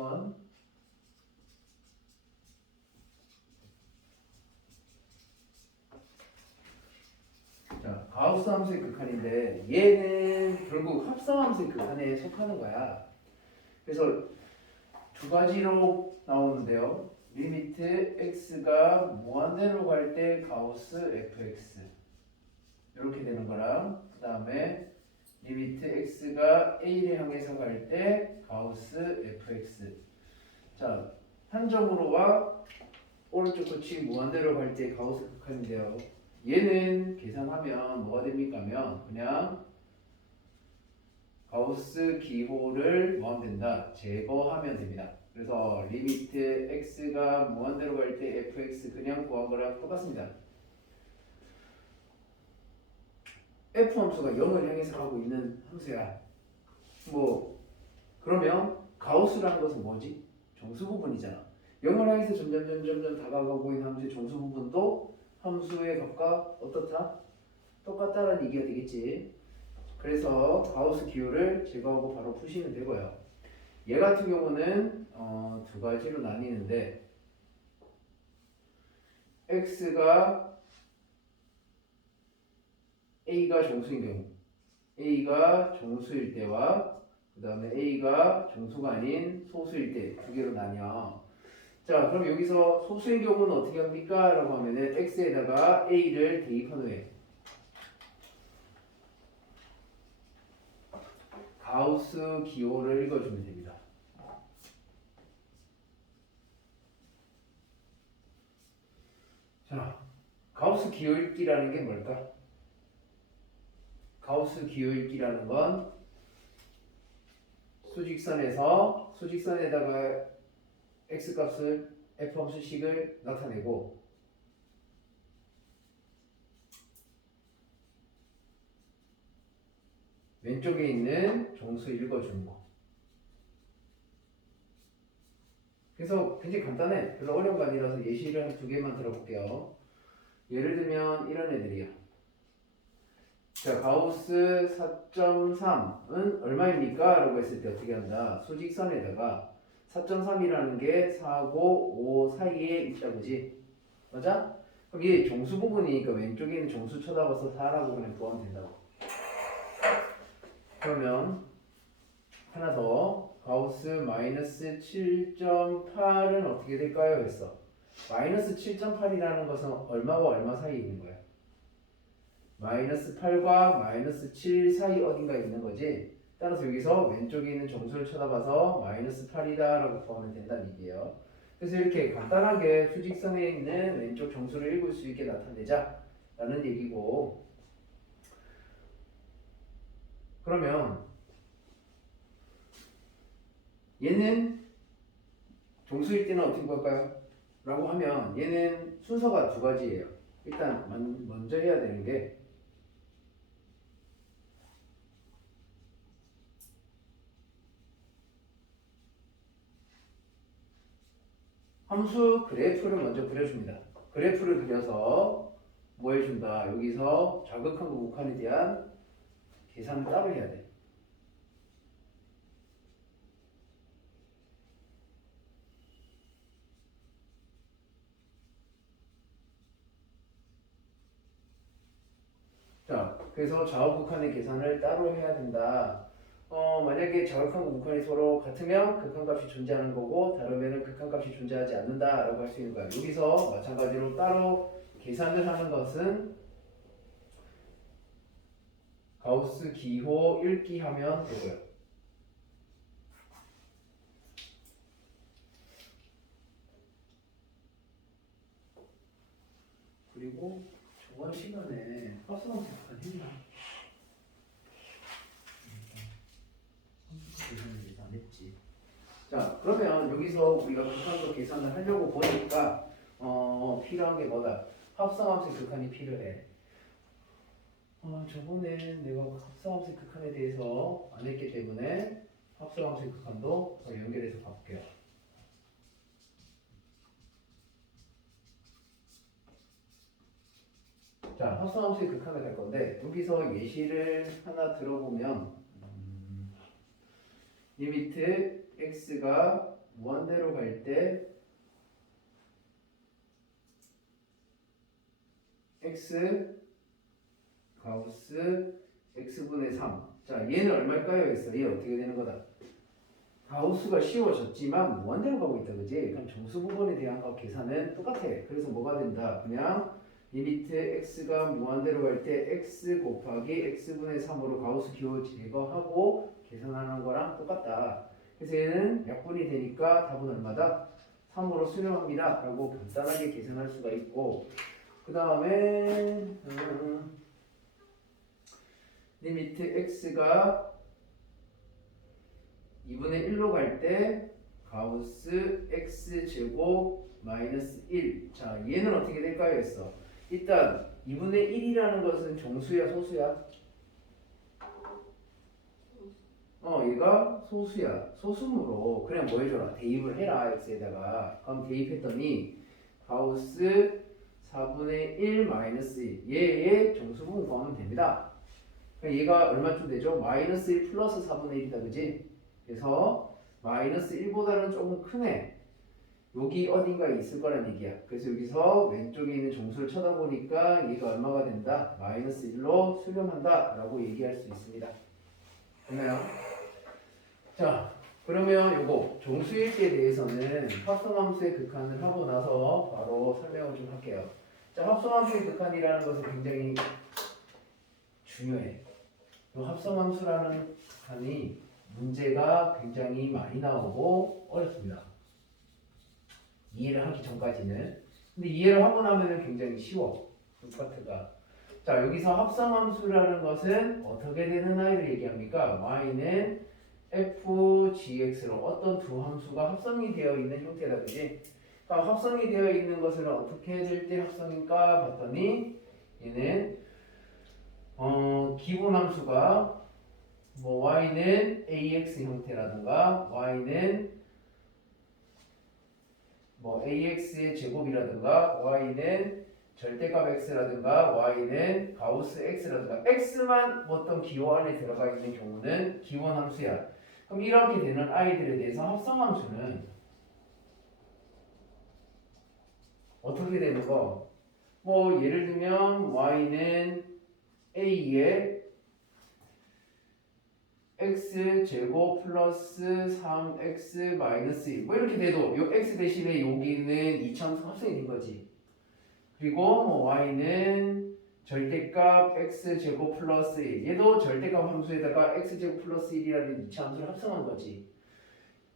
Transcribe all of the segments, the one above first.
20번. 자, 가우스 함수의 극한인데 얘는 결국 합성 함수의 극한에 속하는 거야. 그래서 두 가지로 나오는데요. 리미트 x가 무한대로 갈 때 가우스 fx 이렇게 되는 거랑 그 다음에 리미트 x가 a를 향해서 갈 때 가우스 fx. 자, 한 점으로와 오른쪽 끝이 무한대로 갈 때 가우스 극한인데요. 얘는 계산하면 뭐가 됩니까 하면 그냥 가우스 기호를 뭐하면 된다? 제거하면 됩니다. 그래서 리미트 x가 무한대로 갈 때 fx 그냥 구한 거랑 똑같습니다. f 함수가 0을 향해서 가고 있는 함수야. 뭐 그러면 가우스라는 것은 뭐지? 정수 부분이잖아. 0을 향해서 점점 다가가고 있는 함수의 정수 부분도 함수의 값과 어떻다? 똑같다라는 얘기가 되겠지. 그래서 가우스 기호를 제거하고 바로 푸시면 되고요. 얘 같은 경우는 두 가지로 나뉘는데 x가 a가 정수인 경우, a가 정수일 때와 그 다음에 a가 정수가 아닌 소수일 때 두 개로 나뉘어. 자, 그럼 여기서 소수의 경우는 어떻게 합니까? 라고 하면은 x에다가 a를 대입한 후에 가우스 기호를 읽어주면 됩니다. 자, 가우스 기호 읽기라는 게 뭘까? 가우스 기호 읽기라는 건 수직선에다가 x값을 f함수식을 나타내고 왼쪽에 있는 정수 읽어주는 거. 그래서 굉장히 간단해. 별로 어려운 거 아니라서 예시를 한 두 개만 들어볼게요. 예를 들면 이런 애들이야. 자, 가우스 4.3은 얼마입니까? 라고 했을 때 어떻게 한다? 수직선에다가 4.3이라는 게 4하고 5 사이에 있다 그지? 맞아? 그럼 이게 정수 부분이니까 왼쪽에 있는 정수 쳐다봐서 4라고 그냥 구하면 된다고. 그러면 하나 더 가우스 마이너스 7.8은 어떻게 될까요? 했어. 마이너스 7.8이라는 것은 얼마와 얼마 사이에 있는 거야? 마이너스 8과 마이너스 7 사이 어딘가에 있는 거지. 따라서 여기서 왼쪽에 있는 정수를 쳐다봐서 마이너스 8이다 라고 구하면 된다는 얘기예요. 그래서 이렇게 간단하게 수직선에 있는 왼쪽 정수를 읽을 수 있게 나타내자 라는 얘기고, 그러면 얘는 정수일 때는 어떻게 볼까요? 라고 하면 얘는 순서가 두 가지예요. 일단 먼저 해야 되는 게 함수 그래프를 먼저 그려줍니다. 그래프를 그려서 뭐 해준다? 여기서 자극한 극한에 대한 계산을 따로 해야 돼. 자, 그래서 좌우극한의 계산을 따로 해야 된다. 만약에 자극한 극한이 서로 같으면 극한값이 존재하는 거고 다르면 극한값이 존재하지 않는다라고 할 수 있는 거야. 여기서 마찬가지로 따로 계산을 하는 것은 가우스 기호 읽기 하면 되고요. 그리고 저번 시간에 합성함수 극한 했나? 계산을 안 했지. 자, 그러면 여기서 우리가 극한도 계산을 하려고 보니까 필요한 게 뭐다? 합성함수의 극한이 필요해. 저번에 내가 합성함수의 극한에 대해서 안 했기 때문에 합성함수의 극한도 더 연결해서 가볼게요. 자, 합성함수의 극한을 갈 건데 여기서 예시를 하나 들어보면 리미트 x가 무한대로 갈 때 x 가우스 x분의 3. 자, 얘는 얼마일까요? 했어. 얘 어떻게 되는 거다? 가우스가 쉬워졌지만 무한대로 가고 있다, 그지? 그럼 정수 부분에 대한 거 계산은 똑같아. 그래서 뭐가 된다? 그냥 리미트 x가 무한대로 갈 때 x 곱하기 x분의 3으로 가우스 기호 제거하고 계산하는 거랑 똑같다. 그래서 얘는 약분이 되니까 답은 얼마다? 3으로 수렴합니다. 라고 간단하게 계산할 수가 있고, 그 다음에 리미트 x가 2분의 1로 갈 때 가우스 x제곱 마이너스 1. 자, 얘는 어떻게 될까요? 했어. 일단 2분의 1이라는 것은 정수야 소수야? 얘가 소수야. 소수므로 그냥 뭐 해줘라. 대입을 해라. x에다가. 그럼 대입했더니 가우스 4분의 1 마이너스 1. 얘의 정수 부분 구하면 됩니다. 그러니까 얘가 얼마쯤 되죠? 마이너스 1 플러스 4분의 1이다. 그지? 그래서 마이너스 1보다는 조금 크네. 여기 어딘가에 있을 거란 얘기야. 그래서 여기서 왼쪽에 있는 정수를 쳐다보니까 얘가 얼마가 된다? 마이너스 1로 수렴한다 라고 얘기할 수 있습니다. 됐나요? 자, 그러면 요거 정수일지에 대해서는 합성함수의 극한을 하고 나서 바로 설명을 좀 할게요. 자, 합성함수의 극한이라는 것은 굉장히 중요해. 요 합성함수라는 극한이 문제가 굉장히 많이 나오고 어렵습니다. 이해를 하기 전까지는. 근데 이해를 하고 나면은 굉장히 쉬워. 루파트가. 자, 여기서 합성함수라는 것은 어떻게 되는 아이를 얘기합니까? y는 fgx로 어떤 두 함수가 합성이 되어 있는 형태다. 그지? 그러니까 합성이 되어 있는 것은 어떻게 될 때 합성일까 봤더니 얘는 기본 함수가 뭐 y는 ax 형태라든가 y는 뭐 ax의 제곱이라든가 y는 절대값 x라든가 y는 가우스 x라든가 x만 어떤 기호 안에 들어가 있는 경우는 기본 함수야. 그럼 이렇게 되는 아이들에 대해서 합성함수는 어떻게 되는 거? 뭐 예를 들면 y는 a에 x 제곱 플러스 3x 마이너스 1 뭐 이렇게 돼도 요 x 대신에 여기는 이차함수 합성이 된 거지. 그리고 뭐 y는 절대값 x제곱 플러스 1 얘도 절대값 함수에다가 x제곱 플러스 1이라는 이차함수를 합성한 거지.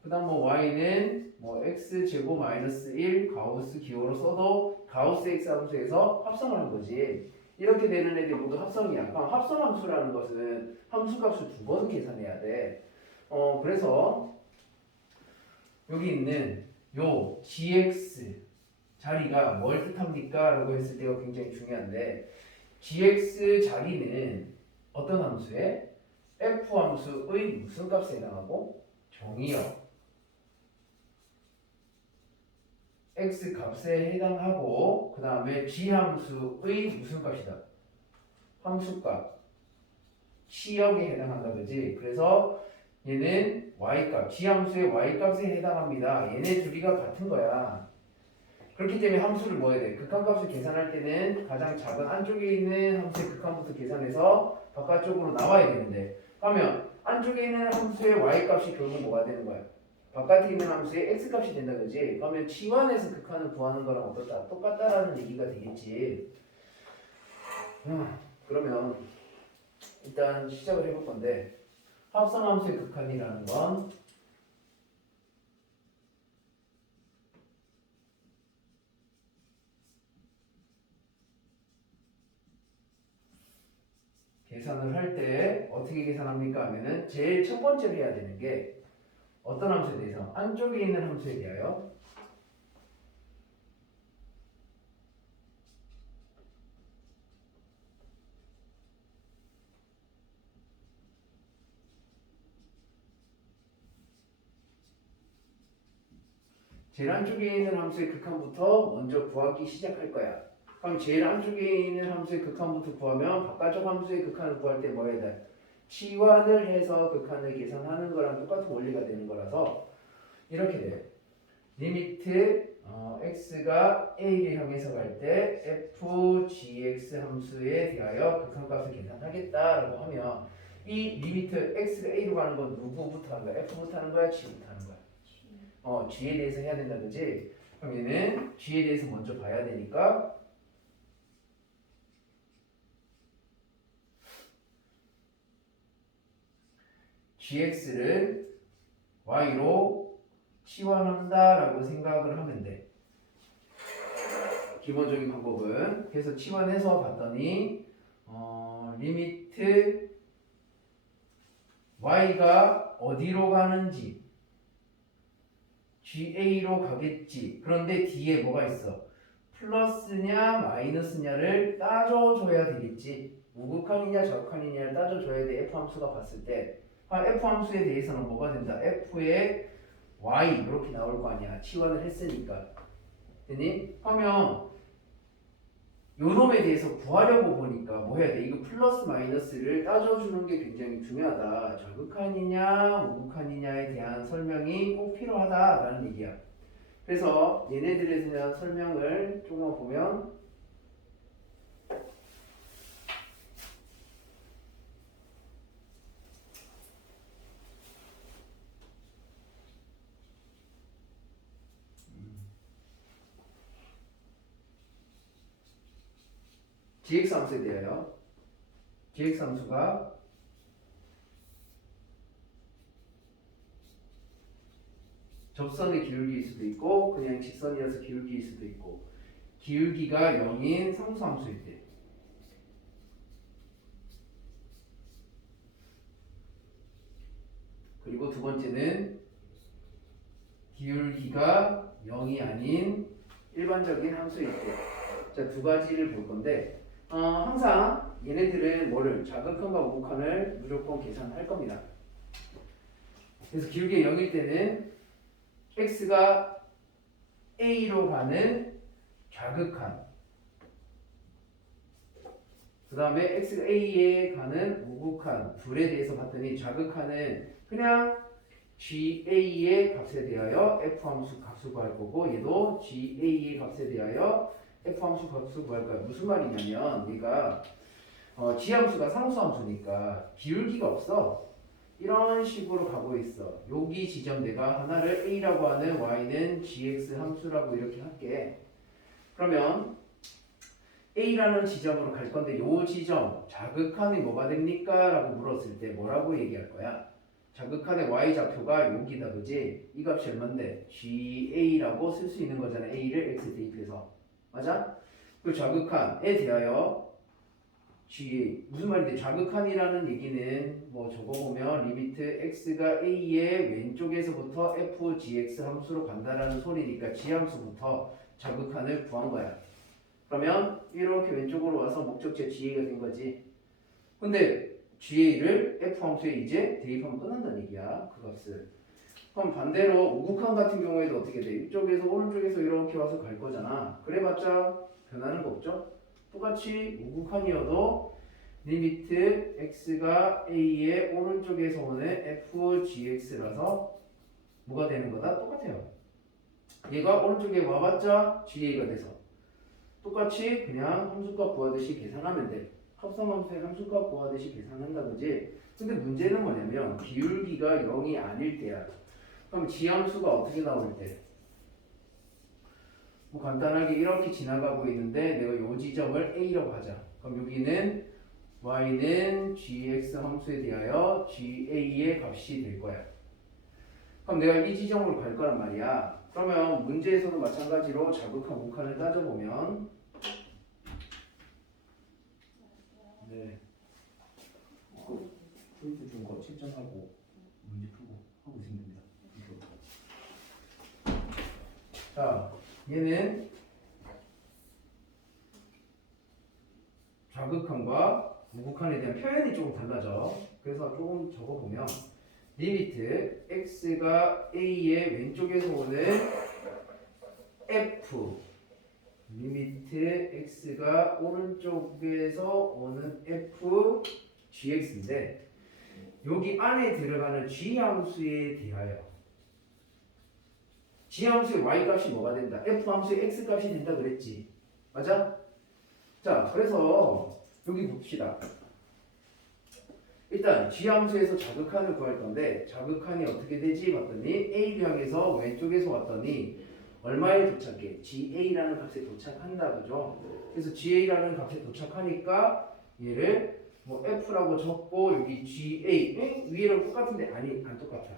그 다음 뭐 y는 뭐 x제곱 마이너스 1 가우스 기호로 써도 가우스 x 함수에서 합성을 한 거지. 이렇게 되는 애들이 모두 합성이야. 그럼 합성함수라는 것은 함수값을 두 번 계산해야 돼. 그래서 여기 있는 요 gx 자리가 뭘 뜻합니까? 라고 했을 때가 굉장히 중요한데 gx 자리는 어떤 함수에? f 함수의 무슨 값에 해당하고? 정의요. x 값에 해당하고 그 다음에 g 함수의 무슨 값이다? 함수값 치역에 해당한다. 그지? 그래서 얘는 y값 g 함수의 y값에 해당합니다. 얘네 둘이가 같은 거야. 그렇기 때문에 함수를 뭐 해야 돼? 극한값을 계산할 때는 가장 작은 안쪽에 있는 함수의 극한부터 계산해서 바깥쪽으로 나와야 되는데 그러면 안쪽에 있는 함수의 y값이 결국 뭐가 되는 거야? 바깥에 있는 함수의 x값이 된다. 그지? 그러면 G1에서 극한을 구하는 거랑 어떻다? 똑같다라는 얘기가 되겠지. 그러면 일단 시작을 해볼 건데 합성함수의 극한이라는 건 계산을 할 때 어떻게 계산합니까? 하면은 제일 첫 번째로 해야 되는 게 어떤 함수에 대해서? 안쪽에 있는 함수에 대하여 제일 안쪽에 있는 함수의 극한부터 먼저 구하기 시작할 거야. 그럼 제일 안쪽에 있는 함수의 극한부터 구하면 바깥쪽 함수의 극한을 구할 때 뭐 해야 돼? 치환을 해서 극한을 계산하는 거랑 똑같은 원리가 되는 거라서 이렇게 돼요. 리미트 x가 a를 향해서 갈 때 fgx 함수에 대하여 극한값을 계산하겠다라고 하면 이 리미트 x가 a로 가는 건 누구부터 하는 거야? f부터 하는 거야? g부터 하는 거야? g에 대해서 해야 된다 그지? 그럼 얘는 g에 대해서 먼저 봐야 되니까 gx를 y로 치환한다라고 생각을 하면 돼. 기본적인 방법은 그래서 치환해서 봤더니 리미트 y가 어디로 가는지 GA로 가겠지. 그런데 뒤에 뭐가 있어? 플러스냐 마이너스냐를 따져줘야 되겠지. 우극한이냐 적극한이냐를 따져줘야 돼. F 함수가 봤을 때 F 함수에 대해서는 뭐가 된다? F의 Y 이렇게 나올 거 아니야. 치환을 했으니까. 됐니? 하면 요놈에 대해서 구하려고 보니까 뭐 해야 돼? 이거 플러스 마이너스를 따져주는 게 굉장히 중요하다. 적극한이냐 우극한이냐에 대한 설명이 꼭 필요하다라는 얘기야. 그래서 얘네들에 대한 설명을 조금 보면 gx 함수에 대하여 gx 함수가 접선의 기울기일 수도 있고 그냥 직선이어서 기울기일 수도 있고 기울기가 0인 상수함수일 때 그리고 두 번째는 기울기가 0이 아닌 일반적인 함수일 때 자, 두 가지를 볼 건데 항상 얘네들은 뭐를 자극한과 우극한을 무조건 계산할 겁니다. 그래서 기울기 0일 때는 x가 a로 가는 좌극한 그 다음에 x가 a에 가는 우극한 둘에 대해서 봤더니 좌극한은 그냥 GA의 값에 대하여 F함수 값을 구할 거고 얘도 GA의 값에 대하여 F함수 값을 구할 거야. 무슨 말이냐면 얘가 G함수가 상수함수니까 기울기가 없어. 이런 식으로 가고 있어. 여기 지점 내가 하나를 A라고 하는 Y는 GX 함수라고 이렇게 할게. 그러면 A라는 지점으로 갈 건데 요 지점 자극한이 뭐가 됩니까? 라고 물었을 때 뭐라고 얘기할 거야? 자극한의 y좌표가 여기다 그지? 이 값이 얼만데? GA라고 쓸 수 있는 거잖아. A를 X 대입해서 맞아? 그 자극한에 대하여 GA 무슨 말인데 자극한이라는 얘기는 뭐 적어보면 리미트 X가 A의 왼쪽에서부터 FGX 함수로 간다라는 소리니까 G함수부터 자극한을 구한 거야. 그러면 이렇게 왼쪽으로 와서 목적지에 GA가 된 거지. 근데 GA를 F함수에 이제 대입하면 끝난다는 얘기야. 그 값을. 그럼 반대로 우극한 같은 경우에도 어떻게 돼? 이쪽에서 오른쪽에서 이렇게 와서 갈 거잖아. 그래봤자 변하는 거 없죠? 똑같이 우극한이어도 리미트 X가 A의 오른쪽에서 오는 FGX라서 뭐가 되는 거다? 똑같아요. 얘가 오른쪽에 와봤자 GA가 돼서 똑같이 그냥 함수값 구하듯이 계산하면 돼. 합성함수의 함수값 구하듯이 계산한다 그지? 근데 문제는 뭐냐면 기울기가 0이 아닐 때야. 그럼 지함수가 어떻게 나올 때? 뭐 간단하게 이렇게 지나가고 있는데 내가 요 지점을 A라고 하자. 그럼 여기는 Y는 GX 함수에 대하여 GA의 값이 될 거야. 그럼 내가 이 지점으로 갈 거란 말이야. 그러면 문제에서도 마찬가지로 자극한 우극한을 따져보면 네. 프린트 준 거 채점하고 문제 풀고 하고 있으면 됩니다. 자, 얘는 좌극한과 우극한에 대한 표현이 조금 달라져. 그래서 조금 적어보면 리미트 x가 a의 왼쪽에서 오는 f 리미트 x가 오른쪽에서 오는 f gx인데 여기 안에 들어가는 g 함수에 대하여 G함수의 Y값이 뭐가 된다? F함수의 X값이 된다 그랬지. 맞아? 자, 그래서 여기 봅시다. 일단 G함수에서 자극한을 구할 건데 자극한이 어떻게 되지? 봤더니 A를 향해서 왼쪽에서 왔더니 얼마에 도착해? GA라는 값에 도착한다. 그죠? 그래서 GA라는 값에 도착하니까 얘를 뭐 F라고 적고 여기 GA 위에랑 똑같은데 아니 안 똑같아요.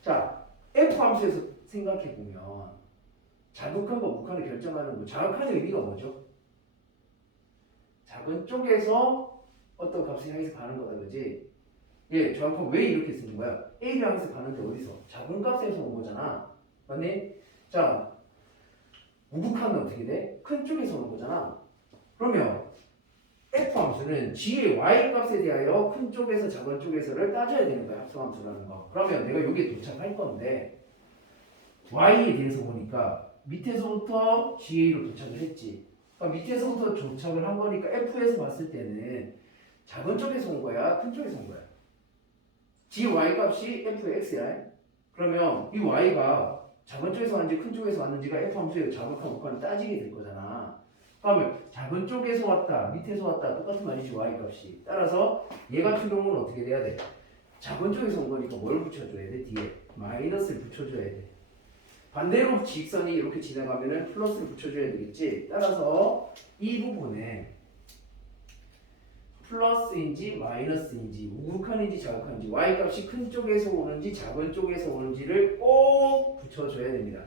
자, F함수에서 생각해보면 자극한과 무한을 결정하는 거 자극한의 의미가 뭐죠? 작은 쪽에서 어떤 값을 향해서 가는 거다 그지? 예, 정확하게 왜 이렇게 쓰는 거야? A를 향해서 가는데 어디서? 작은 값에서 온 거잖아. 맞니? 자, 우극한은 어떻게 돼? 큰 쪽에서 오는 거잖아. 그러면 F함수는 G의 Y값에 대하여 큰 쪽에서 작은 쪽에서를 따져야 되는 거야. 합성함수라는 거. 그러면 내가 여기에 도착할 건데 Y에 대해서 보니까 밑에서부터 GA로 도착을 했지. 그러니까 밑에서부터 도착을 한 거니까 F에서 봤을 때는 작은 쪽에서 온 거야? 큰 쪽에서 온 거야? GY 값이 F의 X야. 그러면 이 Y가 작은 쪽에서 왔는지 큰 쪽에서 왔는지가 F함수의 자극한 무한을 따지게 될 거잖아. 그러면 작은 쪽에서 왔다, 밑에서 왔다 똑같은 말이지 Y 값이. 따라서 얘 같은 경우는 어떻게 돼야 돼? 작은 쪽에서 온 거니까 뭘 붙여줘야 돼? 뒤에 마이너스를 붙여줘야 돼. 반대로 직선이 이렇게 지나가면은 플러스를 붙여줘야 되겠지. 따라서 이 부분에 플러스인지 마이너스인지 우극한인지 자극한인지 Y값이 큰 쪽에서 오는지 작은 쪽에서 오는지를 꼭 붙여줘야 됩니다.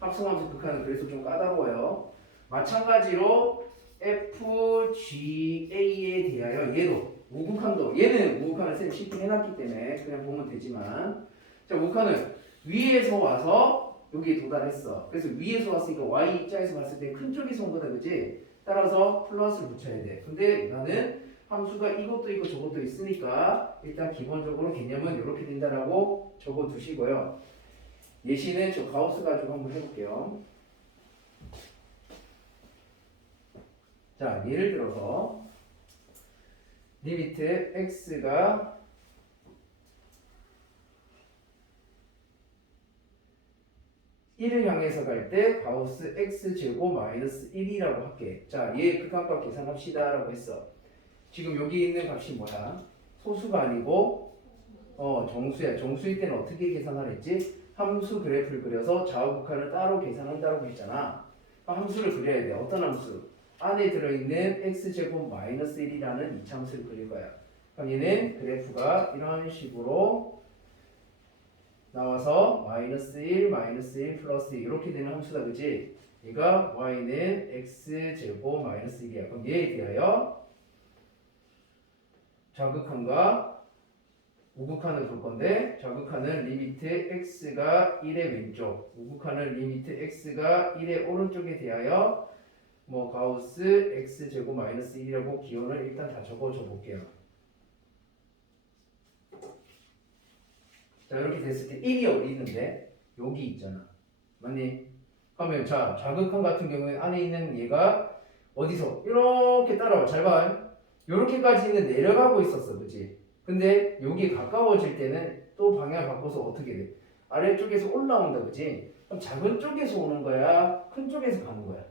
합성함수 극한은 그래서 좀 까다로워요. 마찬가지로 FGA에 대하여 얘도 우극한도 얘는 우극한을 쌤 쉽게 해놨기 때문에 그냥 보면 되지만 자 우극한은 위에서 와서 여기에 도달했어. 그래서 위에서 왔으니까 Y 입장에서 봤을 때 큰 쪽에서 온 거다 그지? 따라서 플러스를 붙여야 돼. 근데 나는 함수가 이것도 있고 저것도 있으니까 일단 기본적으로 개념은 이렇게 된다라고 적어 두시고요. 예시는 저 가우스 가지고 한번 해볼게요. 자, 예를 들어서 리미트 x가 1을 향해서 갈 때 가우스 x제곱 마이너스 1이라고 할게. 자, 얘 극한값 계산합시다 라고 했어. 지금 여기 있는 값이 뭐야? 소수가 아니고 정수야. 정수일 때는 어떻게 계산하랬지? 함수 그래프를 그려서 좌우 극한을 따로 계산한다고 했잖아. 함수를 그려야 돼. 어떤 함수? 안에 들어있는 x제곱 마이너스 1이라는 이차함수를 그릴 거야. 그럼 얘는 그래프가 이런 식으로 나와서 마이너스 1, 마이너스 1, 플러스 1 이렇게 되는 함수다 그지? 얘가 y는 x제곱 마이너스 1이야. 그럼 얘에 대하여 좌극한과 우극한을 볼 건데 좌극한은 리미트 x가 1의 왼쪽, 우극한은 리미트 x가 1의 오른쪽에 대하여 뭐 가우스 x제곱 마이너스 1이라고 기호를 일단 다 적어줘 볼게요. 자 이렇게 됐을 때 1이 어디 있는데? 여기 있잖아. 맞니? 그러면 자 좌극한 같은 경우에 안에 있는 얘가 어디서 이렇게 따라와. 잘 봐. 이렇게까지는 내려가고 있었어. 그치? 근데 여기 가까워질 때는 또 방향 바꿔서 어떻게 돼? 아래쪽에서 올라온다. 그치? 그럼 작은 쪽에서 오는 거야? 큰 쪽에서 가는 거야?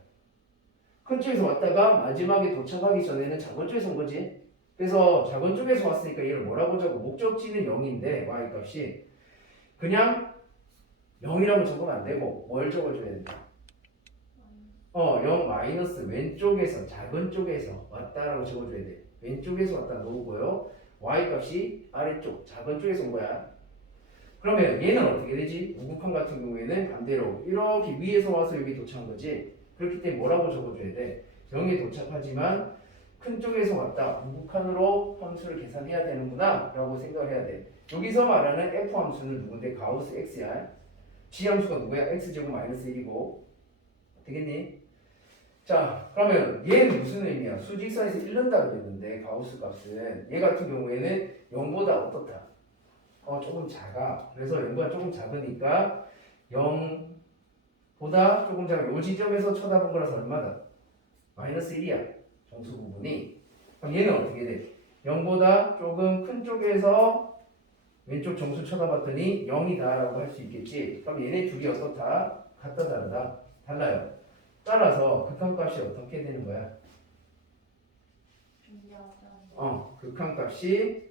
큰 쪽에서 왔다가 마지막에 도착하기 전에는 작은 쪽에서 온 거지. 그래서 작은 쪽에서 왔으니까 얘를 뭐라고 적어? 목적지는 0인데 y값이 그냥 0이라고 적으면 안 되고 뭘 적어줘야 된다? 0 마이너스 왼쪽에서 작은 쪽에서 왔다라고 적어줘야 돼. 왼쪽에서 왔다 놓고요. y값이 아래쪽 작은 쪽에서 온 거야. 그러면 얘는 어떻게 되지? 우극한 같은 경우에는 반대로 이렇게 위에서 와서 여기 도착한 거지. 그렇기 때문에 뭐라고 적어줘야 돼? 0에 도착하지만 큰 쪽에서 왔다. 우극한으로 함수를 계산해야 되는구나 라고 생각을 해야 돼. 여기서 말하는 F함수는 누군데? 가우스 X야. G함수가 누구야? X제곱 마이너스 1이고 되겠니? 자 그러면 얘는 무슨 의미야? 수직선에서 잃는다 그랬는데 가우스 값은 얘 같은 경우에는 0보다 어떻다? 조금 작아. 그래서 0보다 조금 작으니까 0보다 조금 작아. 요 지점에서 쳐다본 거라서 얼마다? 마이너스 1이야. 정수 부분이. 그럼 얘는 어떻게 돼? 0보다 조금 큰 쪽에서 왼쪽 정수 쳐다봤더니 0이다 라고 할 수 있겠지. 그럼 얘네 둘이 어떻다? 같다 다르다? 달라요. 따라서 극한값이 어떻게 되는 거야? 극한값이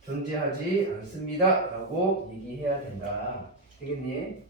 존재하지 않습니다 라고 얘기해야 된다. 되겠니?